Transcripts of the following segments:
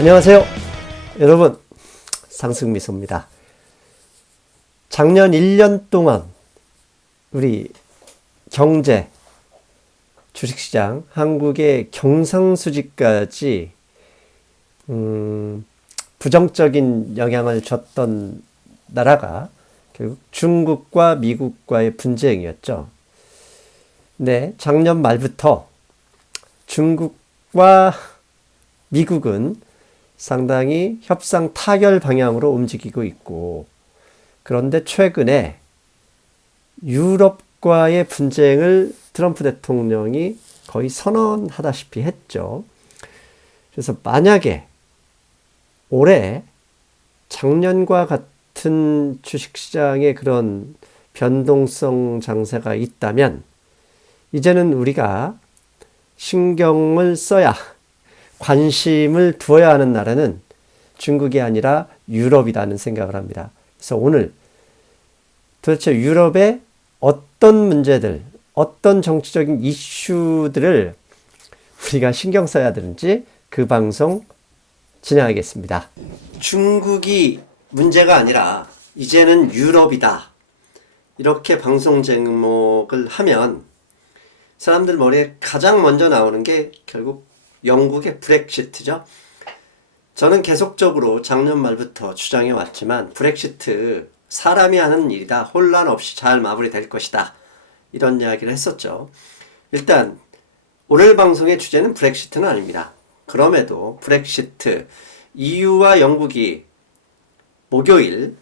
안녕하세요 여러분, 상승미소입니다. 작년 1년 동안 우리 경제, 주식시장, 한국의 경상수지까지 부정적인 영향을 줬던 나라가 결국 중국과 미국과의 분쟁이었죠. 네, 작년 말부터 중국과 미국은 상당히 협상 타결 방향으로 움직이고 있고, 그런데 최근에 유럽과의 분쟁을 트럼프 대통령이 거의 선언하다시피 했죠. 그래서 만약에 올해 작년과 같은 주식시장에 그런 변동성 장세가 있다면 이제는 우리가 신경을 써야, 관심을 두어야 하는 나라는 중국이 아니라 유럽이라는 생각을 합니다. 그래서 오늘 도대체 유럽의 어떤 문제들, 어떤 정치적인 이슈들을 우리가 신경 써야 되는지 그 방송 진행하겠습니다. 중국이 문제가 아니라 이제는 유럽이다, 이렇게 방송 제목을 하면 사람들 머리에 가장 먼저 나오는 게 결국 영국의 브렉시트죠. 저는 계속적으로 작년 말부터 주장해 왔지만 브렉시트 사람이 하는 일이다, 혼란 없이 잘 마무리될 것이다, 이런 이야기를 했었죠. 일단 오늘 방송의 주제는 브렉시트는 아닙니다. 그럼에도 브렉시트, EU와 영국이 목요일,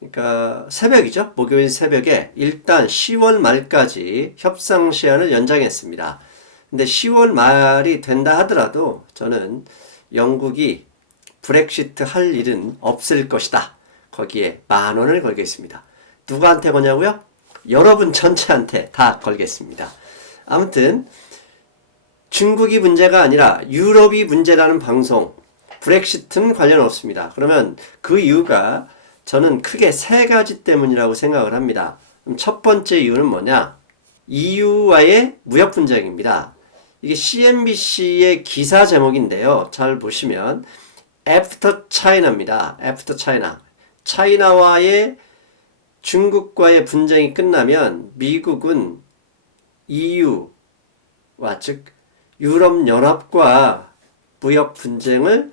그러니까 새벽이죠. 목요일 새벽에 일단 10월 말까지 협상 시한을 연장했습니다. 근데 10월 말이 된다 하더라도 저는 영국이 브렉시트 할 일은 없을 것이다, 거기에 10,000원을 걸겠습니다. 누구한테 거냐고요? 여러분 전체한테 다 걸겠습니다. 아무튼 중국이 문제가 아니라 유럽이 문제라는 방송, 브렉시트는 관련 없습니다. 그러면 그 이유가 저는 크게 세 가지 때문이라고 생각을 합니다. 그럼 첫 번째 이유는 뭐냐? EU와의 무역 분쟁입니다. 이게 CNBC의 기사 제목인데요. 잘 보시면 After China입니다. After China. 차이나와의 중국과의 분쟁이 끝나면 미국은 EU와, 즉 유럽연합과 무역 분쟁을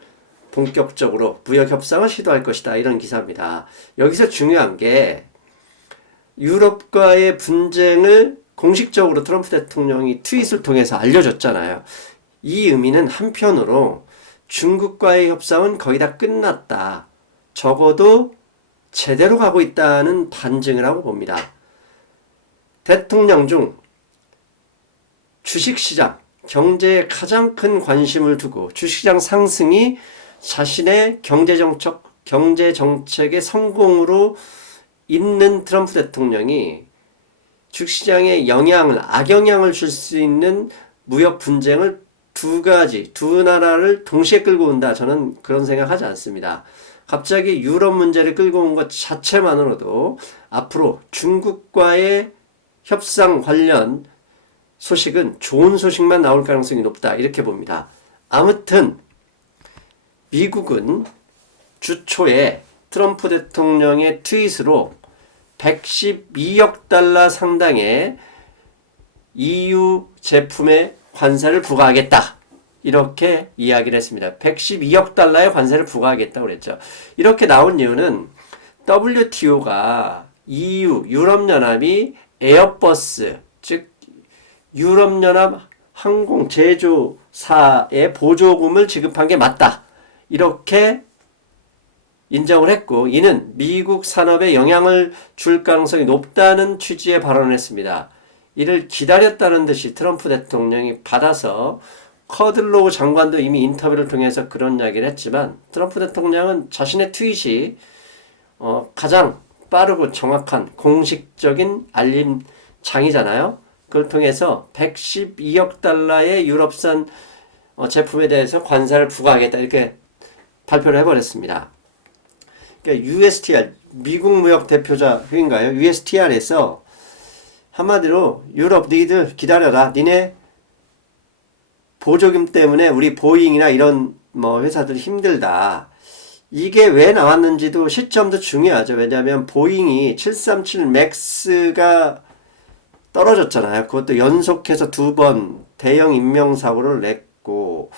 본격적으로 무역 협상을 시도할 것이다, 이런 기사입니다. 여기서 중요한 게 유럽과의 분쟁을 공식적으로 트럼프 대통령이 트윗을 통해서 알려줬잖아요. 이 의미는 한편으로 중국과의 협상은 거의 다 끝났다, 적어도 제대로 가고 있다는 반증을 하고 봅니다. 대통령 중 주식시장, 경제에 가장 큰 관심을 두고 주식시장 상승이 자신의 경제정책의 성공으로 있는 트럼프 대통령이 주식시장에 악영향을 줄 수 있는 무역 분쟁을 두 나라를 동시에 끌고 온다, 저는 그런 생각하지 않습니다. 갑자기 유럽 문제를 끌고 온 것 자체만으로도 앞으로 중국과의 협상 관련 소식은 좋은 소식만 나올 가능성이 높다, 이렇게 봅니다. 아무튼 미국은 주 초에 트럼프 대통령의 트윗으로 112억 달러 상당의 EU 제품에 관세를 부과하겠다, 이렇게 이야기를 했습니다. 112억 달러의 관세를 부과하겠다고 그랬죠. 이렇게 나온 이유는 WTO가 EU, 유럽연합이 에어버스, 즉 유럽연합 항공 제조사의 보조금을 지급한 게 맞다, 이렇게 인정을 했고, 이는 미국 산업에 영향을 줄 가능성이 높다는 취지의 발언을 했습니다. 이를 기다렸다는 듯이 트럼프 대통령이 받아서 커들로우 장관도 이미 인터뷰를 통해서 그런 이야기를 했지만, 트럼프 대통령은 자신의 트윗이 가장 빠르고 정확한 공식적인 알림장이잖아요. 그걸 통해서 112억 달러의 유럽산 제품에 대해서 관세를 부과하겠다, 이렇게 발표를 해버렸습니다. 그러니까 USTR, 미국 무역 대표자 회의인가요? USTR에서 한마디로 유럽 너희들 기다려라. 니네 보조금 때문에 우리 보잉이나 이런 뭐 회사들이 힘들다. 이게 왜 나왔는지도 시점도 중요하죠. 왜냐하면 보잉이 737 맥스가 떨어졌잖아요. 그것도 연속해서 2번 대형 인명사고를 냈고,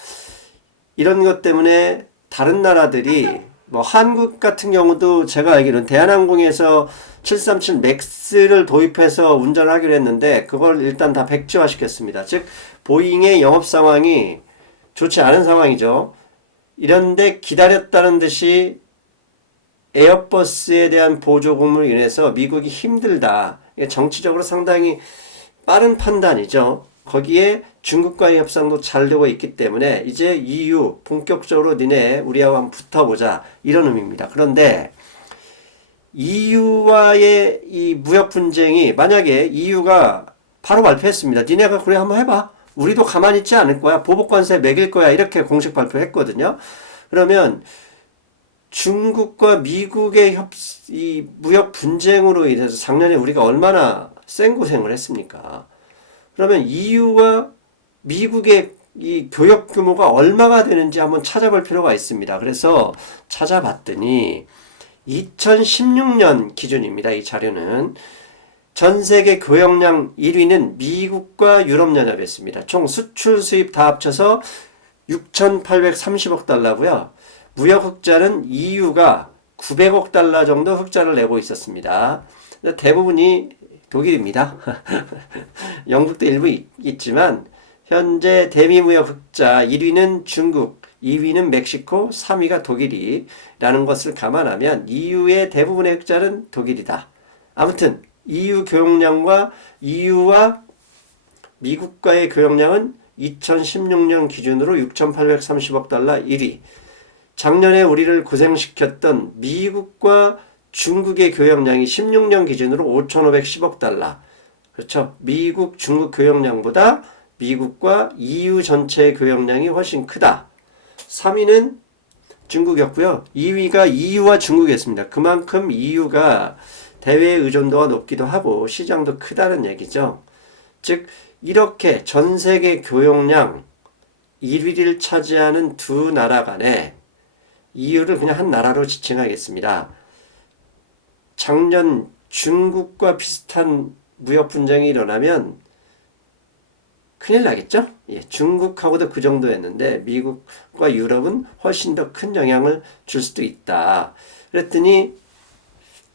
이런 것 때문에 다른 나라들이 뭐 한국 같은 경우도 제가 알기로는 대한항공에서 737 맥스를 도입해서 운전을 하기로 했는데 그걸 일단 다 백지화 시켰습니다. 즉 보잉의 영업 상황이 좋지 않은 상황이죠. 이런데 기다렸다는 듯이 에어버스에 대한 보조금으로 인해서 미국이 힘들다. 정치적으로 상당히 빠른 판단이죠. 거기에 중국과의 협상도 잘 되고 있기 때문에 이제 EU 본격적으로 니네 우리하고 한번 붙어보자 이런 의미입니다. 그런데 EU와의 이 무역 분쟁이 만약에 EU가 바로 발표했습니다. 니네가 그래 한번 해봐. 우리도 가만히 있지 않을 거야. 보복관세 매길 거야. 이렇게 공식 발표했거든요. 그러면 중국과 미국의 이 무역 분쟁으로 인해서 작년에 우리가 얼마나 생고생을 했습니까? 그러면 EU와 미국의 이 교역 규모가 얼마가 되는지 한번 찾아볼 필요가 있습니다. 그래서 찾아봤더니 2016년 기준입니다. 이 자료는 전 세계 교역량 1위는 미국과 유럽연합이었습니다. 총 수출 수입 다 합쳐서 6,830억 달러고요. 무역 흑자는 EU가 900억 달러 정도 흑자를 내고 있었습니다. 대부분이 독일입니다. 영국도 일부 있지만 현재 대미 무역 흑자 1위는 중국, 2위는 멕시코, 3위가 독일이라는 것을 감안하면 EU의 대부분의 흑자는 독일이다. 아무튼 EU 교역량과 EU와 미국과의 교역량은 2016년 기준으로 6,830억 달러 1위. 작년에 우리를 고생시켰던 미국과 중국의 교역량이 16년 기준으로 5,510억 달러. 그렇죠. 미국, 중국 교역량보다 미국과 EU 전체의 교역량이 훨씬 크다. 3위는 중국이었고요. 2위가 EU와 중국이었습니다. 그만큼 EU가 대외 의존도가 높기도 하고 시장도 크다는 얘기죠. 즉 이렇게 전 세계 교역량 1위를 차지하는 두 나라 간에 EU를 그냥 한 나라로 지칭하겠습니다. 작년 중국과 비슷한 무역 분쟁이 일어나면 큰일 나겠죠? 예, 중국하고도 그 정도였는데 미국과 유럽은 훨씬 더 큰 영향을 줄 수도 있다. 그랬더니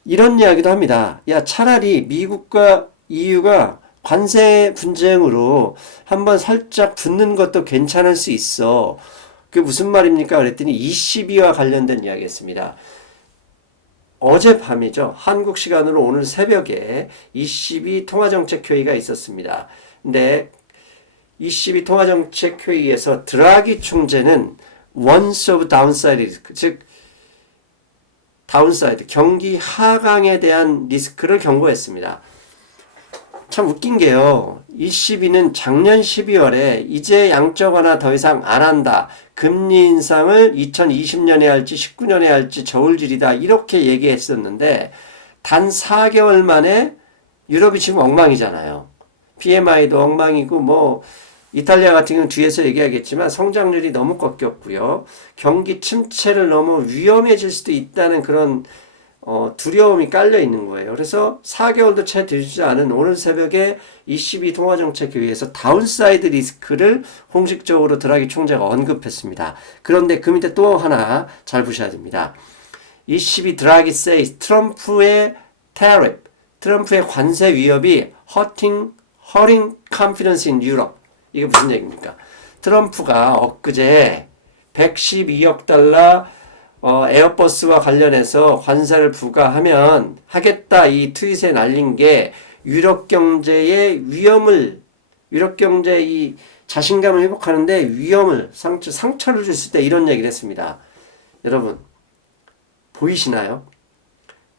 이런 이야기도 합니다. 야, 차라리 미국과 EU가 관세 분쟁으로 한번 살짝 붙는 것도 괜찮을 수 있어. 그게 무슨 말입니까? 그랬더니 ECB와 관련된 이야기였습니다. 어젯밤이죠. 한국 시간으로 오늘 새벽에 ECB 통화정책회의가 있었습니다. 근데 ECB 통화정책회의에서 드라기 총재는 once of downside risk, 즉 다운사이드, 경기 하강에 대한 리스크를 경고했습니다. 참 웃긴 게요. ECB는 작년 12월에 이제 양적 완화 더 이상 안 한다. 금리 인상을 2020년에 할지 19년에 할지 저울질이다. 이렇게 얘기했었는데 단 4개월 만에 유럽이 지금 엉망이잖아요. PMI도 엉망이고 뭐 이탈리아 같은 경우는 뒤에서 얘기하겠지만 성장률이 너무 꺾였고요. 경기 침체를 너무 위험해질 수도 있다는 그런 두려움이 깔려 있는 거예요. 그래서 4개월도 채 되지 않은 오늘 새벽에 ECB 통화정책회의에서 다운사이드 리스크를 공식적으로 드라기 총재가 언급했습니다. 그런데 그 밑에 또 하나 잘 보셔야 됩니다. ECB 드라기 says 트럼프의 tariff, 트럼프의 관세 위협이 hurting confidence in Europe. 이게 무슨 얘기입니까? 트럼프가 엊그제 112억 달러 에어버스와 관련해서 관세를 부과하면 하겠다 이 트윗에 날린 게 유럽 경제의 위험을, 유럽 경제의 이 자신감을 회복하는데 위험을, 상처를 줄 때 이런 얘기를 했습니다. 여러분 보이시나요?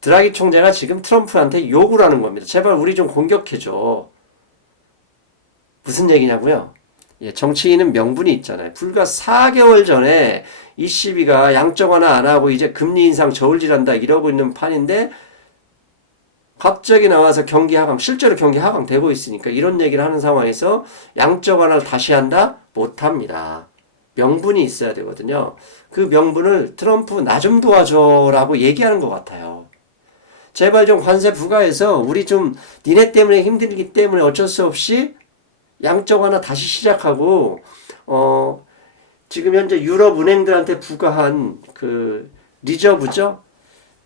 드라기 총재가 지금 트럼프한테 욕을 하는 겁니다. 제발 우리 좀 공격해줘. 무슨 얘기냐고요? 예, 정치인은 명분이 있잖아요. 불과 4개월 전에 ECB가 양적 완화 안 하고 이제 금리 인상 저울질한다 이러고 있는 판인데 갑자기 나와서 경기 하강, 실제로 경기 하강 되고 있으니까 이런 얘기를 하는 상황에서 양적 완화를 다시 한다? 못합니다. 명분이 있어야 되거든요. 그 명분을 트럼프 나 좀 도와줘라고 얘기하는 것 같아요. 제발 좀 관세 부과해서 우리 좀 니네 때문에 힘들기 때문에 어쩔 수 없이 양적 완화 다시 시작하고 지금 현재 유럽 은행들한테 부과한 그 리저브죠?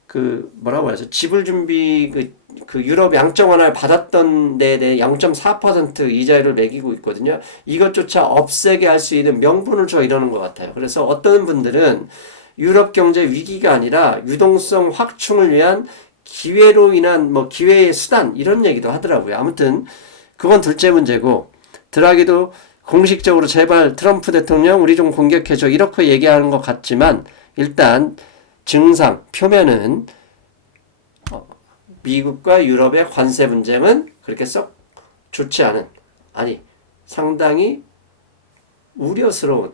그 뭐라고 해서 지불 준비 그 유럽 양적 완화를 받았던 데에 대해 0.4% 이자율을 매기고 있거든요. 이것조차 없애게 할 수 있는 명분을 줘 이러는 것 같아요. 그래서 어떤 분들은 유럽 경제 위기가 아니라 유동성 확충을 위한 기회로 인한 뭐 기회의 수단 이런 얘기도 하더라고요. 아무튼 그건 둘째 문제고 드라기도 공식적으로 제발 트럼프 대통령 우리 좀 공격해줘 이렇게 얘기하는 것 같지만 일단 증상 표면은 미국과 유럽의 관세 분쟁은 그렇게 썩 좋지 않은 아니 상당히 우려스러운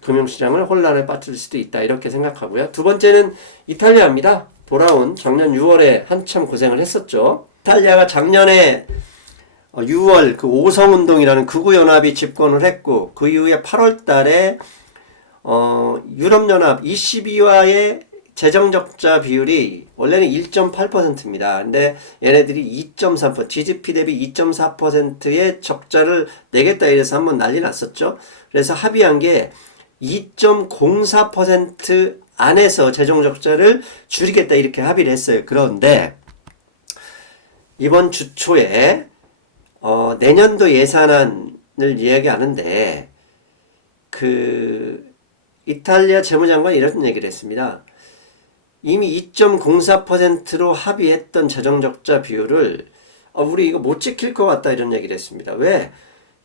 금융시장을 혼란에 빠뜨릴 수도 있다 이렇게 생각하고요. 두 번째는 이탈리아입니다. 돌아온 작년 6월에 한참 고생을 했었죠. 이탈리아가 작년에 6월 그 오성운동이라는 극우연합이 집권을 했고 그 이후에 8월 달에 유럽연합 ECB와의 재정적자 비율이 원래는 1.8%입니다. 근데 얘네들이 2.3%, GDP 대비 2.4%의 적자를 내겠다 이래서 한번 난리 났었죠. 그래서 합의한 게 2.04% 안에서 재정적자를 줄이겠다 이렇게 합의를 했어요. 그런데 이번 주 초에 내년도 예산안을 이야기하는데 그 이탈리아 재무장관이 이런 얘기를 했습니다. 이미 2.04%로 합의했던 재정적자 비율을 우리 이거 못 지킬 것 같다 이런 얘기를 했습니다. 왜?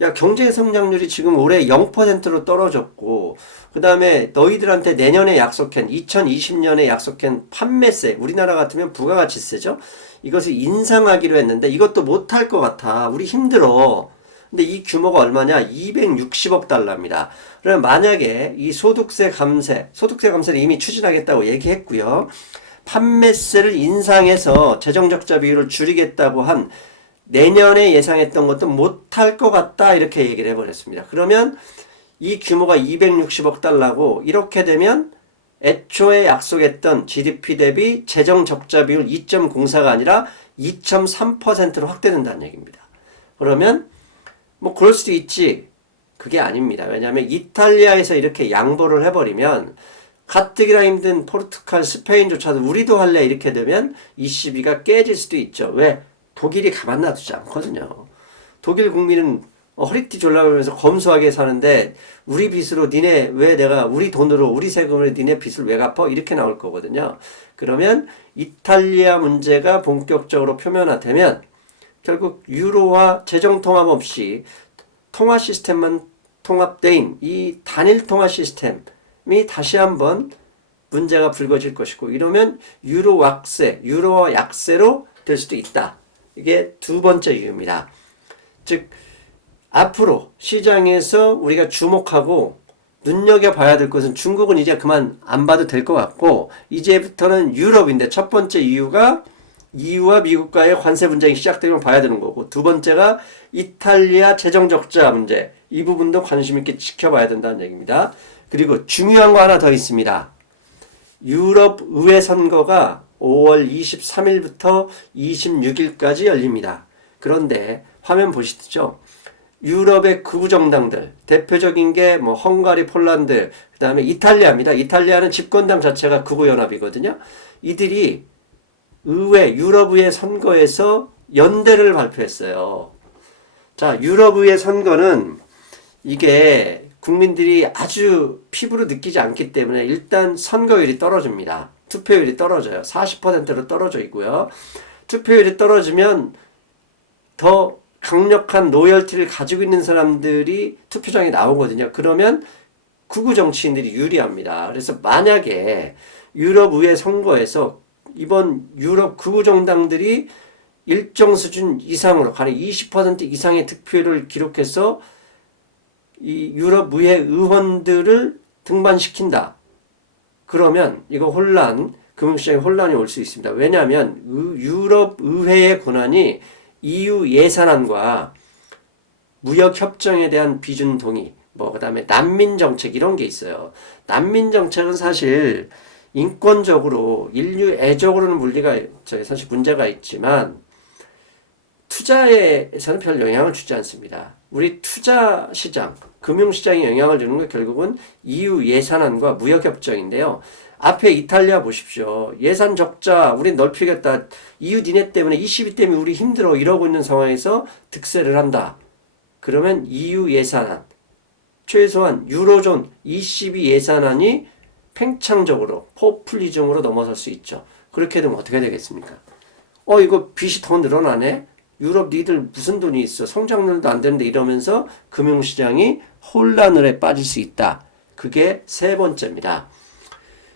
야 경제 성장률이 지금 올해 0%로 떨어졌고 그 다음에 너희들한테 내년에 약속한 2020년에 약속한 판매세 우리나라 같으면 부가가치세죠. 이것을 인상하기로 했는데 이것도 못할 것 같아. 우리 힘들어. 근데 이 규모가 얼마냐? 260억 달러입니다. 그러면 만약에 이 소득세 감세를 이미 추진하겠다고 얘기했고요. 판매세를 인상해서 재정적자 비율을 줄이겠다고 한 내년에 예상했던 것도 못할 것 같다 이렇게 얘기를 해버렸습니다. 그러면 이 규모가 260억 달러고 이렇게 되면 애초에 약속했던 GDP 대비 재정적자 비율 2.04가 아니라 2.3%로 확대된다는 얘기입니다. 그러면 뭐 그럴 수도 있지. 그게 아닙니다. 왜냐하면 이탈리아에서 이렇게 양보를 해버리면 가뜩이나 힘든 포르투갈, 스페인조차도 우리도 할래 이렇게 되면 ECB가 깨질 수도 있죠. 왜? 독일이 가만 놔두지 않거든요. 독일 국민은 허리띠 졸라매면서 검소하게 사는데 우리 빚으로 니네 왜 내가 우리 돈으로 우리 세금으로 니네 빚을 왜 갚아? 이렇게 나올 거거든요. 그러면 이탈리아 문제가 본격적으로 표면화되면 결국 유로와 재정 통합 없이 통화 시스템만 통합된 이 단일 통화 시스템이 다시 한번 문제가 불거질 것이고 이러면 유로와 약세로 될 수도 있다. 이게 두 번째 이유입니다. 즉 앞으로 시장에서 우리가 주목하고 눈여겨봐야 될 것은 중국은 이제 그만 안 봐도 될 것 같고 이제부터는 유럽인데 첫 번째 이유가 EU와 미국과의 관세 분쟁이 시작되면 봐야 되는 거고 두 번째가 이탈리아 재정적자 문제 이 부분도 관심 있게 지켜봐야 된다는 얘기입니다. 그리고 중요한 거 하나 더 있습니다. 유럽 의회 선거가 5월 23일부터 26일까지 열립니다. 그런데 화면 보시죠. 유럽의 극우 정당들 대표적인 게 뭐 헝가리, 폴란드, 그 다음에 이탈리아입니다. 이탈리아는 집권당 자체가 극우 연합이거든요. 이들이 유럽의회 선거에서 연대를 발표했어요. 자, 유럽의회 선거는 이게 국민들이 아주 피부로 느끼지 않기 때문에 일단 선거율이 떨어집니다. 투표율이 떨어져요. 40%로 떨어져 있고요. 투표율이 떨어지면 더 강력한 로열티를 가지고 있는 사람들이 투표장에 나오거든요. 그러면 극우 정치인들이 유리합니다. 그래서 만약에 유럽의회 선거에서 이번 유럽 극우 정당들이 일정 수준 이상으로 가령 20% 이상의 득표를 기록해서 이 유럽의회 의원들을 등반시킨다. 그러면 이거 금융시장에 혼란이 올 수 있습니다. 왜냐하면 유럽의회의 권한이 EU 예산안과 무역협정에 대한 비준 동의, 뭐 그다음에 난민 정책 이런 게 있어요. 난민 정책은 사실 인권적으로 인류애적으로는 사실 문제가 있지만 투자에서는 별 영향을 주지 않습니다. 우리 투자 시장, 금융 시장에 영향을 주는 건 결국은 EU 예산안과 무역 협정인데요. 앞에 이탈리아 보십시오. 예산 적자 우린 넓히겠다. EU 니네 때문에 ECB 때문에 우리 힘들어 이러고 있는 상황에서 득세를 한다. 그러면 EU 예산안 최소한 유로존 ECB 예산안이 팽창적으로 포퓰리즘으로 넘어설 수 있죠. 그렇게 되면 어떻게 되겠습니까? 이거 빚이 더 늘어나네? 유럽 니들 무슨 돈이 있어? 성장률도 안 되는데 이러면서 금융시장이 혼란에 빠질 수 있다. 그게 세 번째입니다.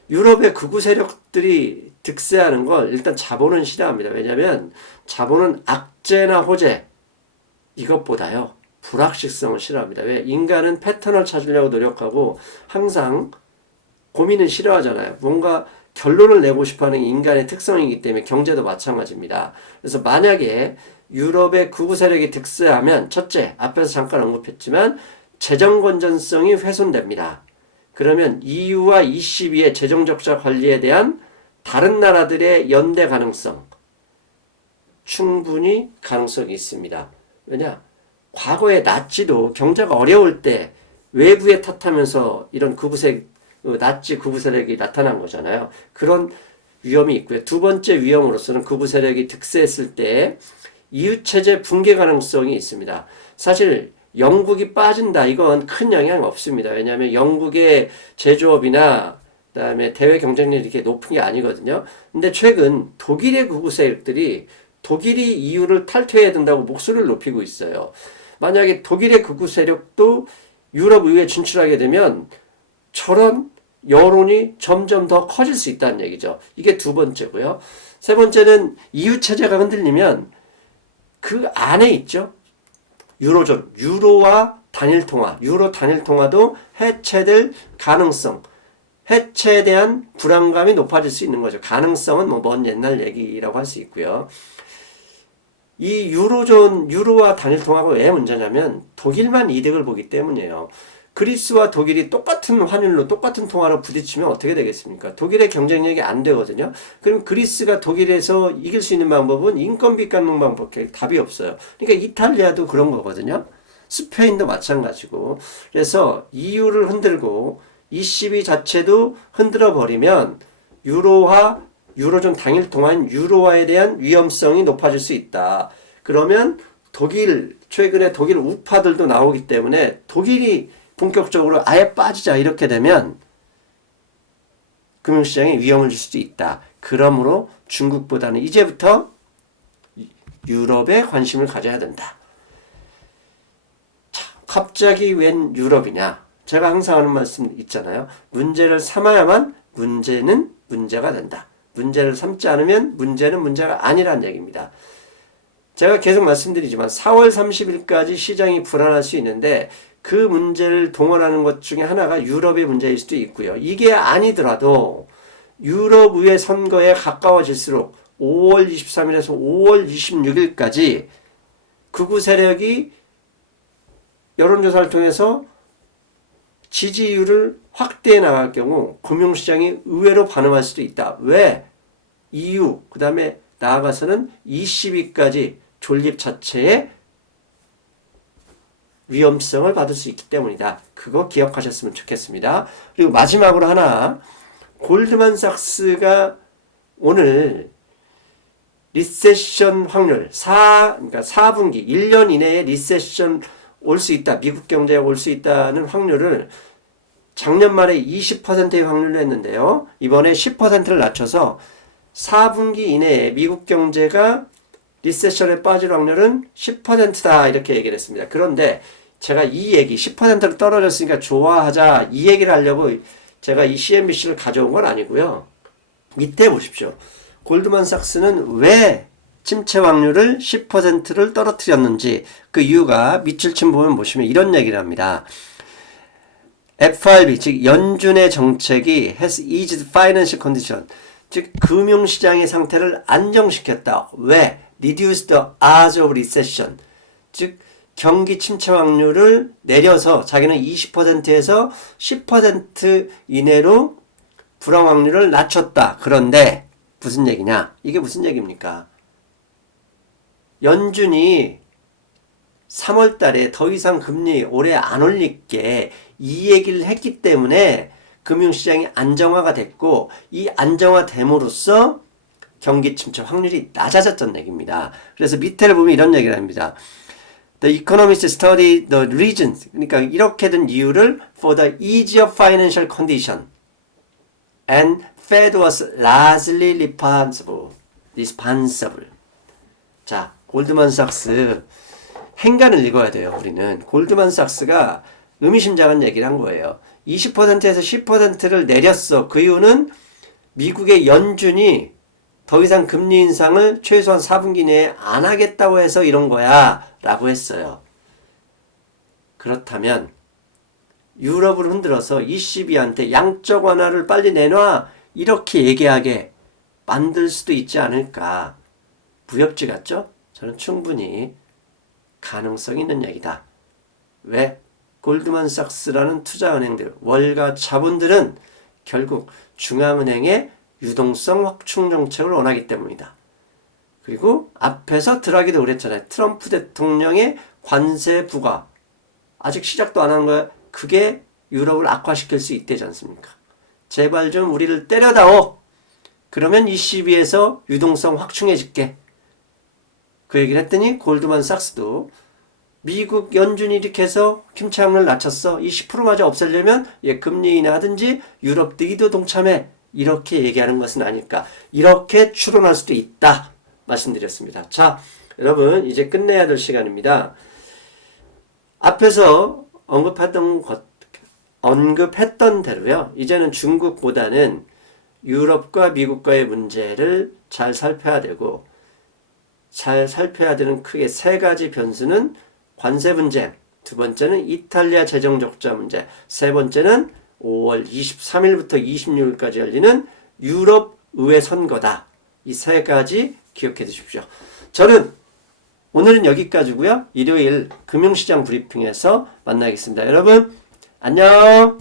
유럽의 극우 세력들이 득세하는 걸 일단 자본은 싫어합니다. 왜냐하면 자본은 악재나 호재 이것보다요. 불확실성을 싫어합니다. 왜? 인간은 패턴을 찾으려고 노력하고 항상 고민은 싫어하잖아요. 뭔가 결론을 내고 싶어하는 인간의 특성이기 때문에 경제도 마찬가지입니다. 그래서 만약에 유럽의 극우 세력이 득세하면 첫째, 앞에서 잠깐 언급했지만 재정 건전성이 훼손됩니다. 그러면 EU와 ECB의 재정 적자 관리에 대한 다른 나라들의 연대 가능성 충분히 가능성이 있습니다. 왜냐? 과거에 나치도 경제가 어려울 때 외부에 탓하면서 이런 나치 극우 세력이 나타난 거잖아요. 그런 위험이 있고요. 두 번째 위험으로서는 극우 세력이 득세했을 때 이웃체제 붕괴 가능성이 있습니다. 사실 영국이 빠진다 이건 큰 영향이 없습니다. 왜냐하면 영국의 제조업이나 그다음에 대외 경쟁력이 이렇게 높은 게 아니거든요. 근데 최근 독일의 극우 세력들이 독일이 EU를 탈퇴해야 된다고 목소리를 높이고 있어요. 만약에 독일의 극우 세력도 유럽 의회에 진출하게 되면 저런 여론이 점점 더 커질 수 있다는 얘기죠. 이게 두 번째고요. 세 번째는 EU 체제가 흔들리면 그 안에 있죠. 유로존, 유로와 단일 통화, 유로 단일 통화도 해체될 가능성, 해체에 대한 불안감이 높아질 수 있는 거죠. 가능성은 뭐 먼 옛날 얘기라고 할 수 있고요. 이 유로와 단일 통화가 왜 문제냐면 독일만 이득을 보기 때문이에요. 그리스와 독일이 똑같은 환율로 똑같은 통화로 부딪히면 어떻게 되겠습니까? 독일의 경쟁력이 안 되거든요. 그럼 그리스가 독일에서 이길 수 있는 방법은 인건비 깎는 방법밖에 답이 없어요. 그러니까 이탈리아도 그런 거거든요. 스페인도 마찬가지고. 그래서 EU를 흔들고 ECB 자체도 흔들어 버리면 유로존 당일 통화인 유로화에 대한 위험성이 높아질 수 있다. 그러면 최근에 독일 우파들도 나오기 때문에 독일이 본격적으로 아예 빠지자 이렇게 되면 금융시장에 위험을 줄 수도 있다. 그러므로 중국보다는 이제부터 유럽에 관심을 가져야 된다. 자, 갑자기 웬 유럽이냐? 제가 항상 하는 말씀 있잖아요. 문제를 삼아야만 문제는 문제가 된다. 문제를 삼지 않으면 문제는 문제가 아니란 얘기입니다. 제가 계속 말씀드리지만 4월 30일까지 시장이 불안할 수 있는데 그 문제를 동원하는 것 중에 하나가 유럽의 문제일 수도 있고요. 이게 아니더라도 유럽의회 선거에 가까워질수록 5월 23일에서 5월 26일까지 극우 세력이 여론조사를 통해서 지지율을 확대해 나갈 경우 금융시장이 의외로 반응할 수도 있다. 왜? EU, 그 다음에 나아가서는 ECB까지 존립 자체에 위험성을 받을 수 있기 때문이다. 그거 기억하셨으면 좋겠습니다. 그리고 마지막으로 하나, 골드만삭스가 오늘 리세션 확률, 그러니까 4분기, 1년 이내에 리세션 올 수 있다, 미국 경제에 올 수 있다는 확률을 작년 말에 20%의 확률로 했는데요. 이번에 10%를 낮춰서 4분기 이내에 미국 경제가 리세션에 빠질 확률은 10%다 이렇게 얘기를 했습니다. 그런데 제가 이 얘기 10%로 떨어졌으니까 좋아하자 이 얘기를 하려고 제가 이 CNBC를 가져온 건 아니고요. 밑에 보십시오. 골드만삭스는 왜 침체 확률을 10%를 떨어뜨렸는지 그 이유가 밑줄침 보시면 이런 얘기를 합니다. FRB 즉 연준의 정책이 has eased financial condition 즉 금융시장의 상태를 안정시켰다. 왜? Reduce the odds of recession 즉 경기 침체 확률을 내려서 자기는 20%에서 10% 이내로 불황 확률을 낮췄다. 그런데 무슨 얘기냐? 이게 무슨 얘기입니까? 연준이 3월 달에 더 이상 금리 올해 안 올릴게 이 얘기를 했기 때문에 금융시장이 안정화가 됐고 이 안정화됨으로써 경기 침체 확률이 낮아졌던 얘기입니다. 그래서 밑에를 보면 이런 얘기를 합니다. The economists study the reasons. 그러니까 이렇게 된 이유를 for the easier financial condition and Fed was largely responsible. 자, 골드만삭스 행간을 읽어야 돼요. 우리는 골드만삭스가 의미심장한 얘기를 한 거예요. 20%에서 10%를 내렸어. 그 이유는 미국의 연준이 더 이상 금리 인상을 최소한 4분기 내에 안 하겠다고 해서 이런 거야 라고 했어요. 그렇다면 유럽을 흔들어서 ECB한테 양적 완화를 빨리 내놔 이렇게 얘기하게 만들 수도 있지 않을까. 무협지 같죠? 저는 충분히 가능성 있는 얘기다. 왜? 골드만삭스라는 투자은행들, 월가 자본들은 결국 중앙은행의 유동성 확충 정책을 원하기 때문이다. 그리고 앞에서 드라기도 그랬잖아요. 트럼프 대통령의 관세 부과 아직 시작도 안 한 거야. 그게 유럽을 악화시킬 수 있대지 않습니까? 제발 좀 우리를 때려다오. 그러면 ECB에서 유동성 확충해 줄게. 그 얘기를 했더니 골드만삭스도 미국 연준이 이렇게 해서 침체 확률을 낮췄어. 20%마저 없애려면 금리 인하하든지 유럽 도 동참해. 이렇게 얘기하는 것은 아닐까. 이렇게 추론할 수도 있다. 말씀드렸습니다. 자, 여러분 이제 끝내야 될 시간입니다. 앞에서 언급했던 대로요. 이제는 중국보다는 유럽과 미국과의 문제를 잘 살펴야 되고 잘 살펴야 되는 크게 세 가지 변수는 관세 분쟁, 두 번째는 이탈리아 재정 적자 문제, 세 번째는 5월 23일부터 26일까지 열리는 유럽 의회 선거다. 이 세 가지 기억해 두십시오. 저는 오늘은 여기까지고요. 일요일 금융시장 브리핑에서 만나겠습니다. 여러분 안녕.